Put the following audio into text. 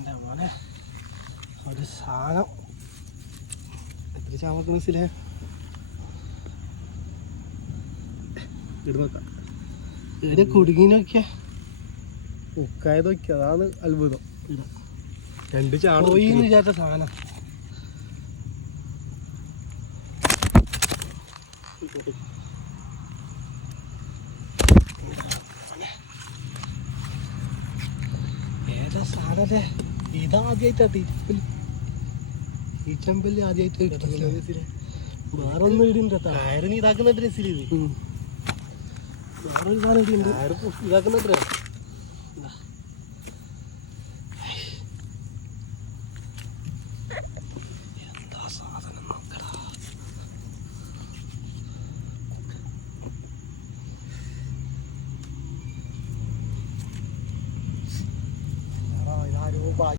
എൻ്റെ മോനെ ഒരു സാധനം എത്ര ചാമക്കണസിലെ ഇടുന്നോക്കാം ഇവിടെ കുടുങ്ങി നോക്കിയാ ഉക്കായത് നോക്കിയ അതാണ് അത്ഭുതം. രണ്ട് ചാടോയിന്ന് വിചാരിച്ച സാധനം ഏതാ സാധനല്ലേ ഇതാദ്യമായിട്ടാ തിരുപ്പല് ഈ ചെമ്പല്ലി ആദ്യമായിട്ട് വേറെ ഒന്നും ഇടിയുണ്ട് ടയറിന് ഇതാക്കുന്ന ഡ്രസ്സിൽ ഇത് വേറൊരു സാധനം ഇടിയുണ്ട് ടയർ ഇതാക്കുന്ന ഡ്രസ്